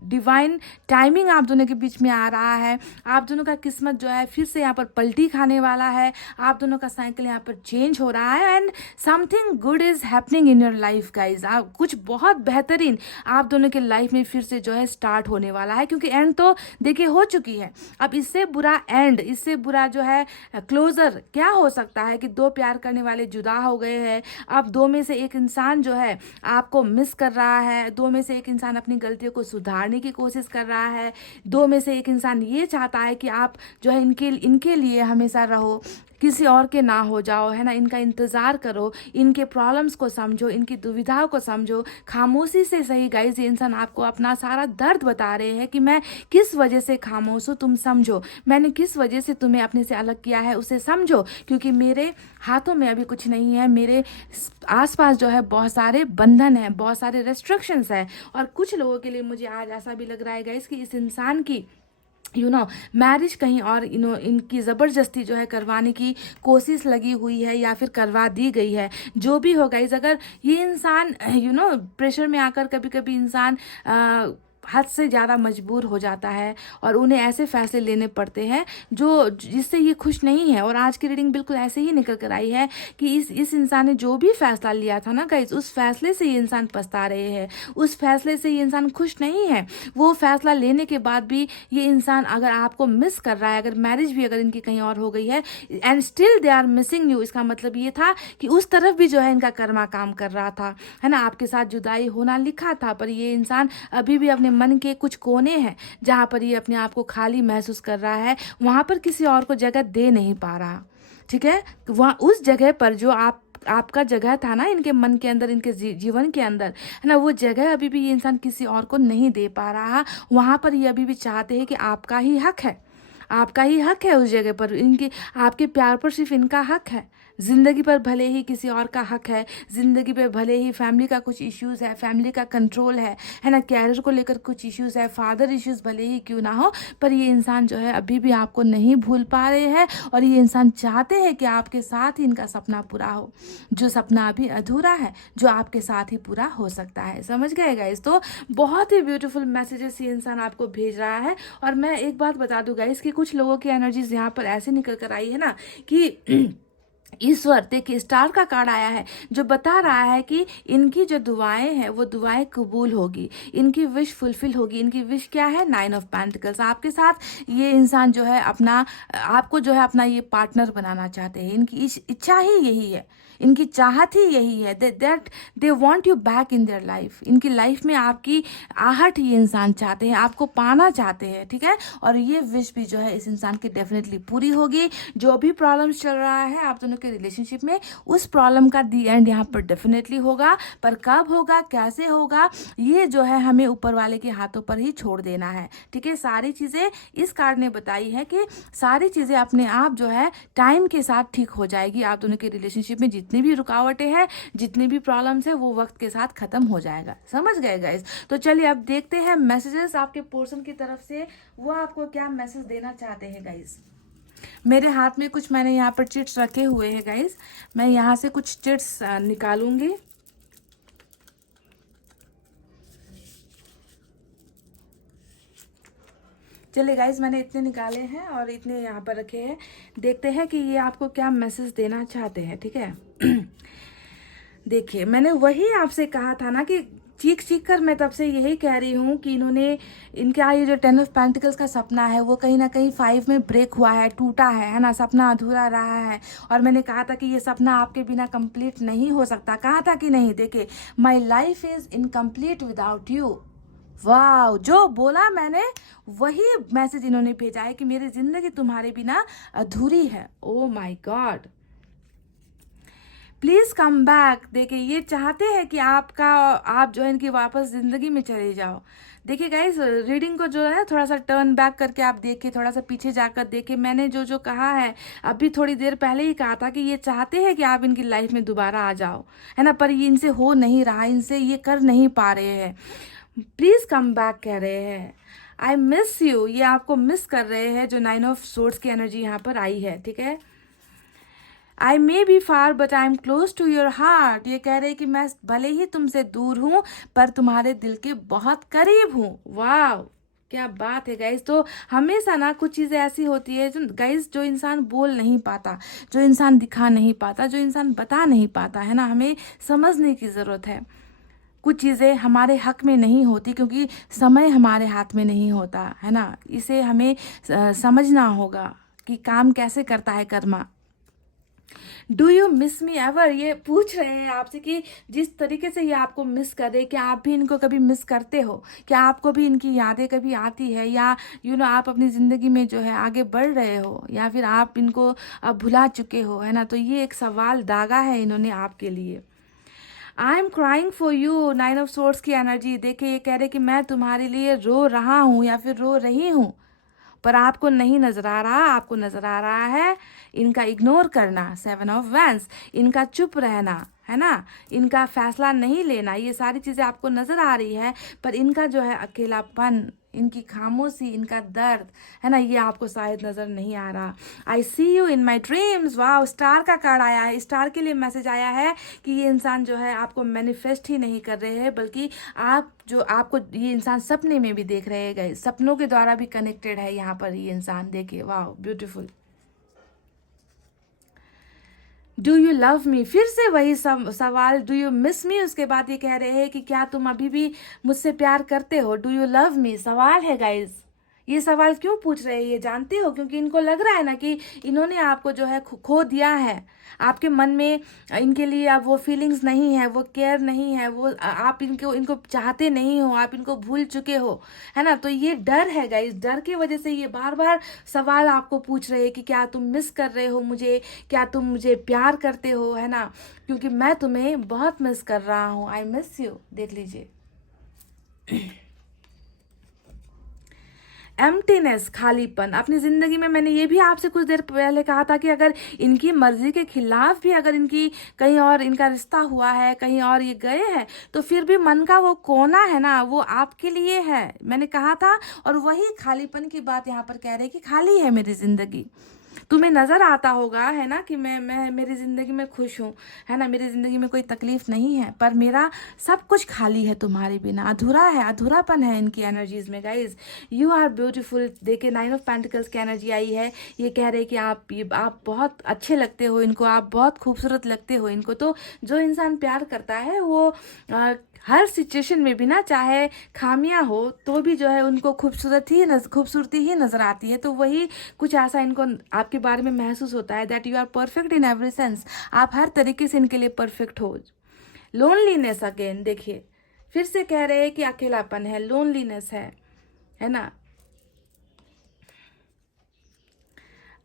डिवाइन टाइमिंग आप दोनों के बीच में आ रहा है। आप दोनों का किस्मत जो है फिर से यहाँ पर पलटी खाने वाला है, आप दोनों का साइकिल यहाँ पर चेंज हो रहा है and something good is happening in your life guys. आप कुछ बहुत बेहतरीन आप दोनों के लाइफ में फिर से जो है स्टार्ट होने वाला है, क्योंकि एंड तो देखिए हो चुकी है। अब इससे बुरा एंड, इससे बुरा जो है क्लोजर क्या हो सकता है कि दो प्यार करने वाले जुदा हो गए हैं। अब दो में से एक इंसान जो है आपको मिस कर रहा है, दो में से एक इंसान अपनी गलतियों को सुधारने की कोशिश कर रहा है, दो में से एक इंसान ये चाहता है कि आप जो है इनके लिए हमेशा रहो, किसी और के ना हो जाओ, है ना, इनका इंतज़ार करो, इनके प्रॉब्लम्स को समझो, इनकी दुविधाओं को समझो। खामोशी से सही गाइज ये इंसान आपको अपना सारा दर्द बता रहे हैं कि मैं किस वजह से खामोश हूँ, तुम समझो, मैंने किस वजह से तुम्हें अपने से अलग किया है उसे समझो, क्योंकि मेरे हाथों में अभी कुछ नहीं है, मेरे आसपास जो है बहुत सारे बंधन है, बहुत सारे रेस्ट्रिक्शंस है। और कुछ लोगों के लिए मुझे आज ऐसा भी लग रहा है गाइज कि इस इंसान की मैरिज कहीं और इनकी ज़बरदस्ती जो है करवाने की कोशिश लगी हुई है या फिर करवा दी गई है। जो भी हो गाइस, अगर ये इंसान प्रेशर में आकर कभी कभी इंसान हद से ज़्यादा मजबूर हो जाता है और उन्हें ऐसे फैसले लेने पड़ते हैं जो जिससे ये खुश नहीं है। और आज की रीडिंग बिल्कुल ऐसे ही निकल कर आई है कि इस इंसान ने जो भी फैसला लिया था ना गाइस, उस फैसले से ये इंसान पछता रहे हैं, उस फैसले से ये इंसान खुश नहीं है। वो फैसला लेने के बाद भी ये इंसान अगर आपको मिस कर रहा है, अगर मैरिज भी अगर इनकी कहीं और हो गई है and still they are missing you, इसका मतलब ये था कि उस तरफ भी जो है इनका कर्मा काम कर रहा था, है ना, आपके साथ जुदाई होना लिखा था, पर ये इंसान अभी भी अपने मन के कुछ कोने हैं जहां पर ये अपने आप को खाली महसूस कर रहा है, वहां पर किसी और को जगह दे नहीं पा रहा। ठीक है, वहां उस जगह पर जो आपका जगह था ना इनके मन के अंदर, इनके जीवन के अंदर, है ना, वो जगह अभी भी ये इंसान किसी और को नहीं दे पा रहा। वहां पर ये अभी भी चाहते हैं कि आपका ही हक है, आपका ही हक है उस जगह पर, इनकी आपके प्यार पर सिर्फ इनका हक है। जिंदगी पर भले ही किसी और का हक है, जिंदगी पे भले ही फैमिली का कुछ इश्यूज है, फैमिली का कंट्रोल है ना, कैरियर को लेकर कुछ इश्यूज है, फादर इश्यूज भले ही क्यों ना हो, पर ये इंसान जो है अभी भी आपको नहीं भूल पा रहे हैं और ये इंसान चाहते हैं कि आपके साथ ही इनका सपना पूरा हो, जो सपना अभी अधूरा है, जो आपके साथ ही पूरा हो सकता है। समझ गए गाइस? तो बहुत ही ब्यूटीफुल मैसेजेस ये इंसान आपको भेज रहा है। और मैं एक बात बता दूं गाइस कि कुछ लोगों की एनर्जीज यहाँ पर ऐसे निकल कर आई है ना कि ईश्वर, देखिए स्टार का कार्ड आया है जो बता रहा है कि इनकी जो दुआएं हैं वो दुआएं कबूल होगी, इनकी विश फुलफिल होगी। इनकी विश क्या है? 9 ऑफ पेंटिकल्स। आपके साथ ये इंसान जो है आपको जो है अपना ये पार्टनर बनाना चाहते हैं, इनकी इच्छा ही यही है, इनकी चाहत ही यही है, that they want you back in their life. इनकी लाइफ में आपकी आहट ये इंसान चाहते हैं, आपको पाना चाहते हैं। ठीक है, और ये विश भी जो है इस इंसान की डेफिनेटली पूरी होगी। जो भी प्रॉब्लम्स चल रहा है आप दोनों के रिलेशनशिप में, उस प्रॉब्लम का दी एंड यहाँ पर डेफिनेटली होगा, पर कब होगा, कैसे होगा, ये जो है हमें ऊपर वाले के हाथों पर ही छोड़ देना है। ठीक है, सारी चीजें इस कार्ड ने बताई है कि सारी चीजें अपने आप जो है टाइम के साथ ठीक हो जाएगी। आप दोनों के रिलेशनशिप में जितनी भी रुकावटें हैं, जितनी भी प्रॉब्लम्स है, वो वक्त के साथ खत्म हो जाएगा। समझ गए गाइस? तो चलिए अब देखते हैं मैसेजेस आपके पर्सन की तरफ से, वो आपको क्या मैसेज देना चाहते हैं गाइस। मेरे हाथ में कुछ मैंने यहाँ पर चिट्स रखे हुए हैं गाइस, मैं यहाँ से कुछ चिट्स निकालूंगी। चलिए गाइज, मैंने इतने निकाले हैं और इतने यहाँ पर रखे हैं, देखते हैं कि ये आपको क्या मैसेज देना चाहते हैं। ठीक है देखिए, मैंने वही आपसे कहा था ना कि चीख चीख कर मैं तब से यही कह रही हूँ कि इनका ये जो 10 ऑफ पेंटिकल्स का सपना है वो कहीं ना कहीं 5 में ब्रेक हुआ है, टूटा है ना, सपना अधूरा रहा है। और मैंने कहा था कि ये सपना आपके बिना कंप्लीट नहीं हो सकता, कहा था कि नहीं। देखिए, my life is incomplete without you. वाह, जो बोला मैंने वही मैसेज इन्होंने भेजा है कि मेरी जिंदगी तुम्हारे बिना अधूरी है। Oh my God, please come back. देखिए ये चाहते हैं कि आप जो है इनकी वापस ज़िंदगी में चले जाओ। देखिए गाइस, रीडिंग को जो है थोड़ा सा टर्न बैक करके आप देखिए, थोड़ा सा पीछे जाकर देखिए। मैंने जो जो कहा है अभी थोड़ी देर पहले ही कहा था कि ये चाहते हैं कि आप इनकी लाइफ में दोबारा आ जाओ, है ना, पर ये इनसे हो नहीं रहा, इनसे ये कर नहीं पा रहे हैं। प्लीज़ कम बैक कह रहे हैं। आई मिस यू, ये आपको मिस कर रहे हैं। जो 9 ऑफ सोर्ड्स की एनर्जी यहाँ पर आई है, ठीक है। I may be far but I am close to your heart, ये कह रहे हैं कि मैं भले ही तुमसे दूर हूं पर तुम्हारे दिल के बहुत करीब हूं। वाह, क्या बात है गाइज। तो हमेशा ना कुछ चीज़ें ऐसी होती है जो गाइज, जो इंसान बोल नहीं पाता, जो इंसान दिखा नहीं पाता, जो इंसान बता नहीं पाता, है ना, हमें समझने की ज़रूरत है। कुछ चीज़ें हमारे हक में नहीं होती क्योंकि समय हमारे हाथ में नहीं होता, है ना। इसे हमें समझना होगा कि काम कैसे करता है Karma. Do you miss me ever, ये पूछ रहे हैं आपसे कि जिस तरीके से ये आपको मिस कर रहे, क्या आप भी इनको कभी मिस करते हो? क्या आपको भी इनकी यादें कभी आती है? या आप अपनी ज़िंदगी में जो है आगे बढ़ रहे हो, या फिर आप इनको अब भुला चुके हो, है ना। तो ये एक सवाल दागा है इन्होंने आपके लिए। I am crying for you, 9 of swords की एनर्जी। देखिए ये कह रहे कि मैं तुम्हारे लिए रो रहा हूँ या फिर रो रही हूँ, पर आपको नहीं नजर आ रहा। आपको नजर आ रहा है इनका इग्नोर करना, 7 ऑफ वैंस, इनका चुप रहना, है ना, इनका फैसला नहीं लेना, ये सारी चीज़ें आपको नजर आ रही है। पर इनका जो है अकेलापन, इनकी खामोशी, इनका दर्द, है ना, ये आपको शायद नज़र नहीं आ रहा। आई सी यू इन माई ड्रीम्स। वाह, स्टार का कार्ड आया है। स्टार के लिए मैसेज आया है कि ये इंसान जो है आपको मैनिफेस्ट ही नहीं कर रहे हैं, बल्कि आपको ये इंसान सपने में भी देख रहे हैं। सपनों के द्वारा भी कनेक्टेड है यहाँ पर ये इंसान। देखिए वाह, beautiful. Do you love me, फिर से वही सवाल, डू यू मिस मी। उसके बाद ये कह रहे हैं कि क्या तुम अभी भी मुझसे प्यार करते हो? डू यू लव मी सवाल है गाइज। ये सवाल क्यों पूछ रहे हैं ये जानते हो? क्योंकि इनको लग रहा है ना कि इन्होंने आपको जो है खो दिया है। आपके मन में इनके लिए अब वो फीलिंग्स नहीं है, वो केयर नहीं है, वो आप इनको चाहते नहीं हो, आप इनको भूल चुके हो, है ना। तो ये डर है गाइस, डर की वजह से ये बार बार सवाल आपको पूछ रहे हैं कि क्या तुम मिस कर रहे हो मुझे, क्या तुम मुझे प्यार करते हो, है ना, क्योंकि मैं तुम्हें बहुत मिस कर रहा हूँ। I miss you. देख लीजिए, एम्प्टीनेस, खालीपन अपनी ज़िंदगी में। मैंने ये भी आपसे कुछ देर पहले कहा था कि अगर इनकी मर्जी के खिलाफ भी अगर इनकी कहीं और इनका रिश्ता हुआ है, कहीं और ये गए हैं, तो फिर भी मन का वो कोना है ना, वो आपके लिए है, मैंने कहा था। और वही खालीपन की बात यहाँ पर कह रहे हैं कि खाली है मेरी ज़िंदगी। तुम्हें नज़र आता होगा, है ना, कि मैं मेरी ज़िंदगी में खुश हूँ, है ना, मेरी ज़िंदगी में कोई तकलीफ नहीं है, पर मेरा सब कुछ खाली है तुम्हारे बिना, अधूरा है, अधूरापन है इनकी एनर्जीज में गाइज। You are beautiful. देखिए 9 ऑफ पेंटिकल्स की एनर्जी आई है। ये कह रहे हैं कि आप बहुत अच्छे लगते हो इनको, आप बहुत खूबसूरत लगते हो इनको। तो जो इंसान प्यार करता है वो हर सिचुएशन में भी ना, चाहे खामियां हो तो भी जो है उनको खूबसूरती ही नजर आती है। तो वही कुछ ऐसा इनको आपके बारे में महसूस होता है, that you are perfect in every sense, आप हर तरीके से इनके लिए परफेक्ट हो। लोनलीनेस अगेन, देखिए फिर से कह रहे हैं कि अकेलापन है, लोनलीनेस है ना।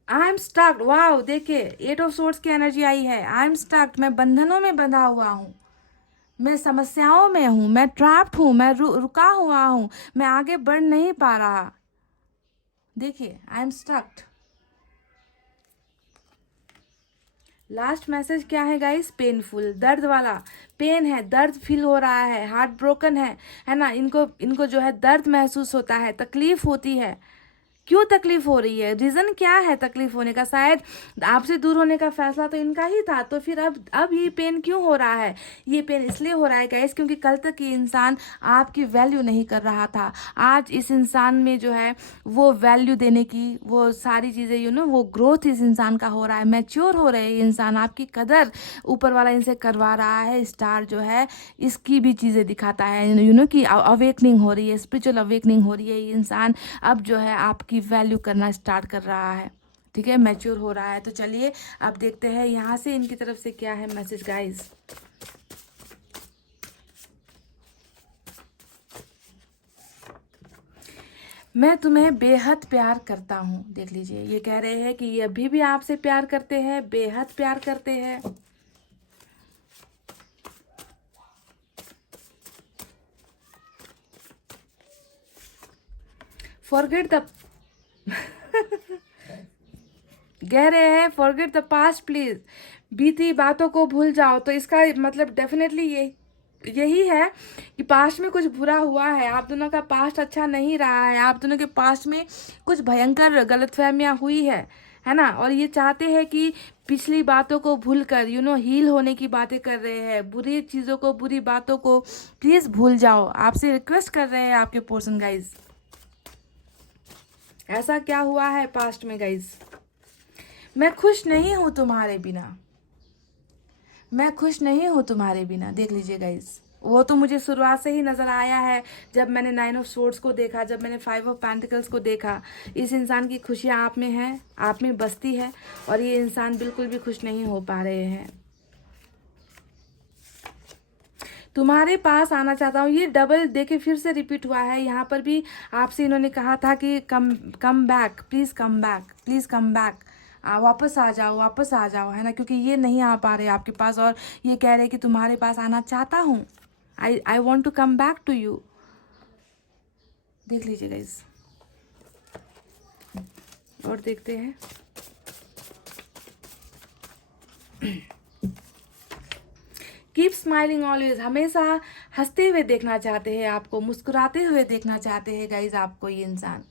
आई एम स्टक्ड, वाओ, देखिए 8 ऑफ सोर्ड्स की एनर्जी आई है। आई एम स्टक्ड, मैं बंधनों में बंधा हुआ हूँ, मैं समस्याओं में हूँ, मैं ट्रैप्ड हूँ, मैं रुका हुआ हूँ, मैं आगे बढ़ नहीं पा रहा। देखिए आई एम स्टक्ड। लास्ट मैसेज क्या है गाइस? पेनफुल, दर्द वाला, पेन है, दर्द फील हो रहा है, हार्ट ब्रोकन है ना, इनको जो है दर्द महसूस होता है, तकलीफ होती है। क्यों तकलीफ हो रही है? रीजन क्या है तकलीफ होने का? शायद आपसे दूर होने का फैसला तो इनका ही था, तो फिर अब ये पेन क्यों हो रहा है? ये पेन इसलिए हो रहा है गाइस क्योंकि कल तक ये इंसान आपकी वैल्यू नहीं कर रहा था। आज इस इंसान में जो है वो वैल्यू देने की वो सारी चीज़ें वो ग्रोथ इस इंसान का हो रहा है, मैच्योर हो रहे हैं ये इंसान, आपकी कदर ऊपर वाला इनसे करवा रहा है। स्टार जो है इसकी भी चीज़ें दिखाता है कि अवेकनिंग हो रही है, स्पिरिचुअल अवेकनिंग हो रही है। ये इंसान अब जो है आपकी वैल्यू करना स्टार्ट कर रहा है, ठीक है, मैच्योर हो रहा है। तो चलिए अब देखते हैं यहाँ से इनकी तरफ से क्या है मैसेज गाइस। मैं तुम्हें बेहद प्यार करता हूँ। देख लीजिए, ये कह रहे हैं कि ये अभी भी आपसे प्यार करते हैं, बेहद प्यार करते हैं। फॉरगेट द कह रहे हैं फॉरगेट द पास्ट प्लीज, बीती बातों को भूल जाओ। तो इसका मतलब डेफिनेटली यही है कि पास्ट में कुछ बुरा हुआ है, आप दोनों का पास्ट अच्छा नहीं रहा है, आप दोनों के पास्ट में कुछ भयंकर गलतफहमियां हुई है ना। और ये चाहते हैं कि पिछली बातों को भूलकर हील होने की बातें कर रहे हैं, बुरी चीज़ों को, बुरी बातों को प्लीज़ भूल जाओ। आपसे रिक्वेस्ट कर रहे हैं आपके पर्सन गाइज। ऐसा क्या हुआ है पास्ट में गाइज? मैं खुश नहीं हूं तुम्हारे बिना, मैं खुश नहीं हूं तुम्हारे बिना। देख लीजिए गाइज, वो तो मुझे शुरुआत से ही नज़र आया है जब मैंने 9 ऑफ स्वॉर्ड्स को देखा, जब मैंने 5 ऑफ पेंटिकल्स को देखा। इस इंसान की खुशियाँ आप में है, आप में बसती है, और ये इंसान बिल्कुल भी खुश नहीं हो पा रहे हैं। तुम्हारे पास आना चाहता हूँ, ये डबल देखे फिर से रिपीट हुआ है। यहाँ पर भी आपसे इन्होंने कहा था कि come back, please come back, please come back, वापस आ जाओ, वापस आ जाओ, है ना। क्योंकि ये नहीं आ पा रहे आपके पास, और ये कह रहे कि तुम्हारे पास आना चाहता हूँ, I want to come back to you. देख लीजिए गाइस, और देखते हैं। कीप स्माइलिंग ऑलवेज, हमेशा हंसते हुए देखना चाहते हैं आपको, मुस्कुराते हुए देखना चाहते हैं गाइज आपको ये इंसान।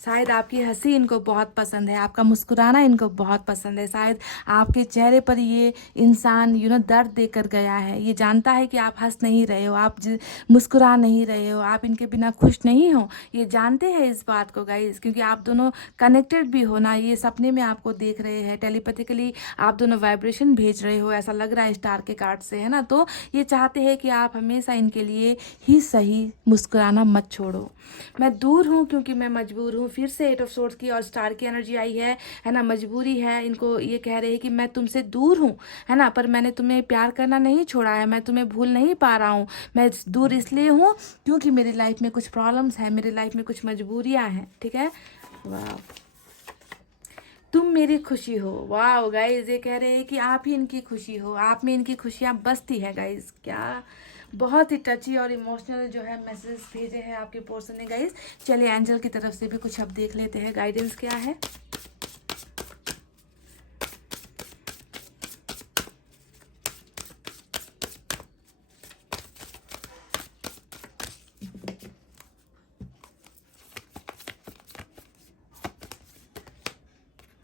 शायद आपकी हंसी इनको बहुत पसंद है, आपका मुस्कुराना इनको बहुत पसंद है। शायद आपके चेहरे पर ये इंसान दर्द देकर गया है। ये जानता है कि आप हंस नहीं रहे हो, आप मुस्कुरा नहीं रहे हो, आप इनके बिना खुश नहीं हो। ये जानते हैं इस बात को गाइज, क्योंकि आप दोनों कनेक्टेड भी हो ना। ये सपने में आपको देख रहे हैं, टेलीपैथिकली आप दोनों वाइब्रेशन भेज रहे हो, ऐसा लग रहा है स्टार के कार्ड से, है ना। तो ये चाहते हैं कि आप हमेशा इनके लिए ही सही, मुस्कुराना मत छोड़ो। मैं दूर हूँ क्योंकि मैं मजबूर हूँ। फिर से 8 ऑफ स्वॉर्ड्स की और स्टार की एनर्जी आई है ना। मजबूरी है इनको, ये कह रहे हैं कि मैं तुमसे दूर हूँ, है ना, पर मैंने तुम्हें प्यार करना नहीं छोड़ा है, मैं तुम्हें भूल नहीं पा रहा हूँ। मैं दूर इसलिए हूँ क्योंकि मेरी लाइफ में कुछ प्रॉब्लम्स हैं, मेरी लाइफ में कुछ मजबूरियाँ हैं, ठीक है। वाह, तुम मेरी खुशी हो। वाह गाइज, ये कह रहे हैं कि आप ही इनकी खुशी हो, आप में इनकी खुशियाँ बसती है गाइज। क्या बहुत ही टची और इमोशनल जो है मैसेज भेजे हैं आपके पर्सन ने गाइज। चलिए एंजल की तरफ से भी कुछ अब देख लेते हैं, गाइडेंस क्या है।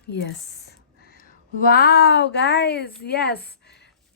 Yes, wow guys, yes.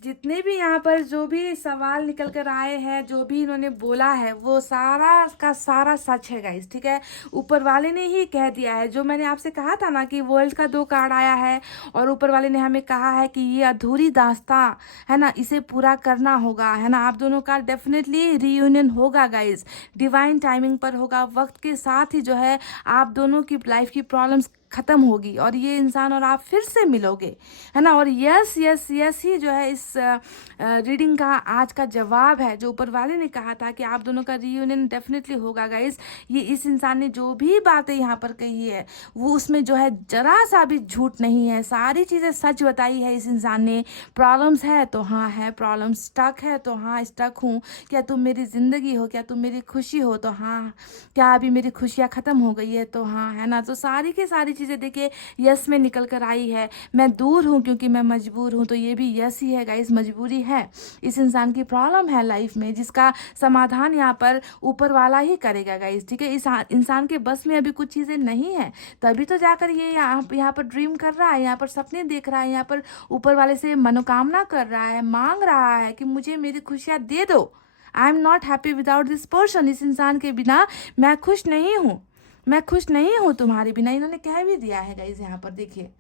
जितने भी यहाँ पर जो भी सवाल निकल कर आए हैं, जो भी इन्होंने बोला है, वो सारा का सारा सच है गाइस, ठीक है। ऊपर वाले ने ही कह दिया है। जो मैंने आपसे कहा था ना कि वर्ल्ड का 2 कार्ड आया है, और ऊपर वाले ने हमें कहा है कि ये अधूरी दास्तां है ना, इसे पूरा करना होगा, है ना। आप दोनों का डेफिनेटली रीयूनियन होगा गाइस, डिवाइन टाइमिंग पर होगा। वक्त के साथ ही जो है आप दोनों की लाइफ की प्रॉब्लम्स ख़त्म होगी, और ये इंसान और आप फिर से मिलोगे, है ना। और यस यस यस ही जो है इस रीडिंग का आज का जवाब है। जो ऊपर वाले ने कहा था कि आप दोनों का रीयूनियन डेफिनेटली होगा गाइस। ये इस इंसान ने जो भी बातें यहाँ पर कही है, वो उसमें जो है जरा सा भी झूठ नहीं है, सारी चीज़ें सच बताई है इस इंसान ने। प्रॉब्लम्स है तो हाँ है प्रॉब्लम, स्टक है तो हाँ स्टक हूँ। क्या तुम मेरी ज़िंदगी हो, क्या तुम मेरी खुशी हो, तो हाँ। क्या अभी मेरी खुशियाँ ख़त्म हो गई है, तो हाँ, है ना। तो सारी की सारी चीज़ें देखिए यस में निकल कर आई है। मैं दूर हूँ क्योंकि मैं मजबूर हूँ, तो ये भी यस ही है गाइस, मजबूरी है। इस इंसान की प्रॉब्लम है लाइफ में, जिसका समाधान यहाँ पर ऊपर वाला ही करेगा गाइस, ठीक है। इस इंसान के बस में अभी कुछ चीज़ें नहीं है, तभी तो जाकर ये यहाँ पर ड्रीम कर रहा है, यहाँ पर सपने देख रहा है, यहाँ पर ऊपर वाले से मनोकामना कर रहा है, मांग रहा है कि मुझे मेरी खुशियाँ दे दो। I am not happy without this person, इस इंसान के बिना मैं खुश नहीं हूँ, मैं खुश नहीं हूँ तुम्हारे बिना। इन्होंने कह भी दिया है गाइज, यहाँ पर देखिए,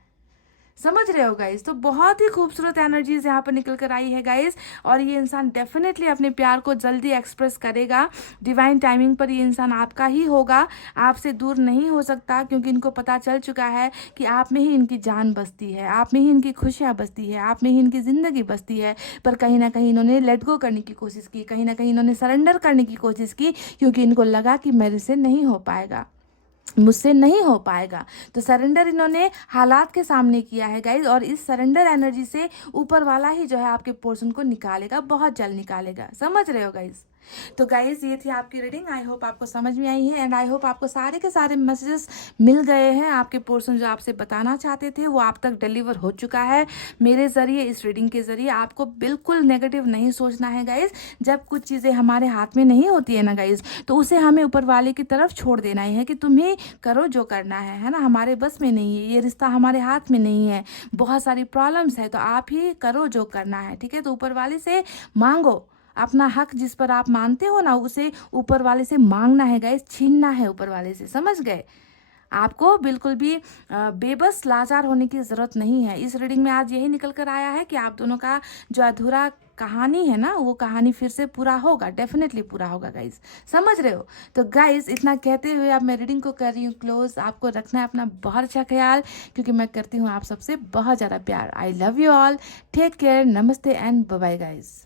समझ रहे हो गाइज। तो बहुत ही खूबसूरत एनर्जीज यहाँ पर निकल कर आई है गाइज, और ये इंसान डेफिनेटली अपने प्यार को जल्दी एक्सप्रेस करेगा। डिवाइन टाइमिंग पर ये इंसान आपका ही होगा, आपसे दूर नहीं हो सकता, क्योंकि इनको पता चल चुका है कि आप में ही इनकी जान बसती है, आप में ही इनकी खुशियाँ बसती है, आप में ही इनकी ज़िंदगी बसती है। पर कहीं ना कहीं इन्होंने लेट गो करने की कोशिश की, कहीं ना कहीं इन्होंने सरेंडर करने की कोशिश की, क्योंकि इनको लगा कि मेरे से नहीं हो पाएगा, मुझसे नहीं हो पाएगा। तो सरेंडर इन्होंने हालात के सामने किया है गाइज, और इस सरेंडर एनर्जी से ऊपर वाला ही जो है आपके पोर्शन को निकालेगा, बहुत जल्द निकालेगा। समझ रहे हो गाइज, तो गाइज ये थी आपकी रीडिंग। आई होप आपको समझ में आई है एंड आई होप आपको सारे के सारे मैसेजेस मिल गए हैं। आपके पोर्शन जो आपसे बताना चाहते थे वो आप तक डिलीवर हो चुका है मेरे ज़रिए, इस रीडिंग के ज़रिए। आपको बिल्कुल नेगेटिव नहीं सोचना है गाइज। जब कुछ चीज़ें हमारे हाथ में नहीं होती है ना गाइज, तो उसे हमें ऊपर वाले की तरफ छोड़ देना है कि तुम्हें करो जो करना है ना। हमारे बस में नहीं है, ये रिश्ता हमारे हाथ में नहीं है, बहुत सारी प्रॉब्लम्स है, तो आप ही करो जो करना है, ठीक है। तो ऊपर वाले से मांगो अपना हक, जिस पर आप मानते हो ना उसे ऊपर वाले से मांगना है गाइस, छीनना है ऊपर वाले से, समझ गए। आपको बिल्कुल भी बेबस लाचार होने की ज़रूरत नहीं है। इस रीडिंग में आज यही निकल कर आया है कि आप दोनों का जो अधूरा कहानी है ना, वो कहानी फिर से पूरा होगा, डेफिनेटली पूरा होगा गाइज, समझ रहे हो। तो गाइज इतना कहते हुए अब मैं रीडिंग को कर रही हूँ क्लोज। आपको रखना है अपना बहुत अच्छा ख्याल, क्योंकि मैं करती हूँ आप सबसे बहुत ज़्यादा प्यार। I love you all, take care, नमस्ते एंड बाय बाय गाइज।